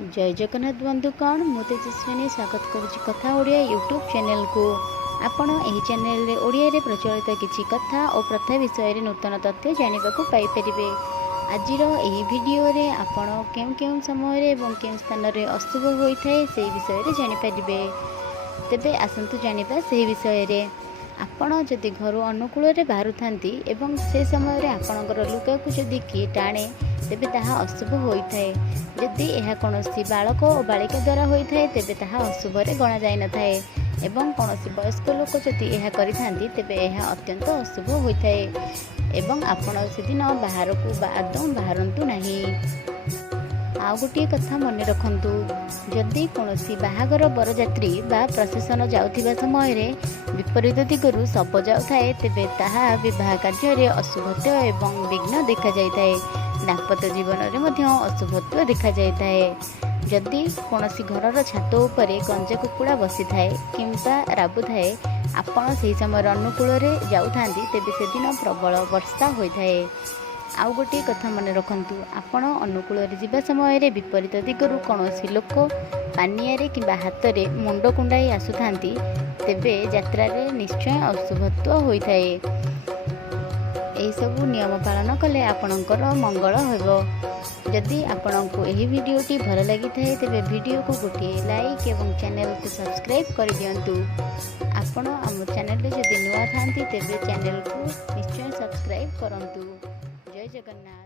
जय जगन्नाथ बंधुगण मु तेजस्विनी स्वागत करुच्ची कथा ओडिया यूट्यूब चैनल को। आपण एही चैनल रे ओडिया रे प्रचलित किछि कथा और प्रथा विषय रे नूतन तथ्य जानिबा को पाई परिबे। आजिर एही वीडियो रे आपण केउ केउ समय रे एवं केउ स्थान रे अशुभ होई थाए से विषय रे जानि परिबे। तेबे आसंतु जानिबा से विषय रे। आपण जदि घर अनुकूल रे बाहरु थांती एवं से समय रे आपणकर लुगा को जदि किए टाणे तेबे ताहा अशुभ होई थाए। जदि यह कौनसी बालक और बालिका द्वारा होता है तेबे ताहा अशुभ रे गणा जाई न थाए एवं कौनसी वयस्क लोक जदि यह करिथांती तेबे यह अत्यंत अशुभ होता है एवं आपण सेदिन बाहर को आदौ बाहरंतु नहीं। आउ गोटे कथा मन रखंतु, जदि कौनसी बाहागर बरजात्री बा प्रसेसन जाउथिबा समय रे विपरीत दिगरु शब जाउथाए तेबे ताहा विवाह कार्य रे अशुभत्व एवं विघ्न देखा जाइथाए। दाम्पत्य जीवन रे मध्य अशुभत्व देखा जाइथाए। जदि कौनसी घरर छात उपरे गंजा कुकुड़ा बसी थाए किंबा राबु थाए आपण सेही समय अनुकूल रे जाउथांती तेबे सेदिन प्रबल वर्षा होइथाए। आउ गोटे कथा मन रखंतु, आपण अनुकूल रे जिबा समय रे विपरीत दिगरु कौनसी लोक पानिया रे किंबा हाथ रे मुंड कुंडाई आसुथांती तेबे यात्रा रे निश्चय अशुभत्व होइथाए। एही सबु नियम पालन कले आपणकर मंगल हेबो। जदि आपणको एही वीडियोटी भल लागि थाए तेबे वीडियो को गोटे लाइक एवं चैनल को सब्सक्राइब कर दियंतु। आपण आम चैनल रे जदि नुआ थांती तेबे चैनल को निश्चय सब्सक्राइब करंतु। जय जगन्नाथ।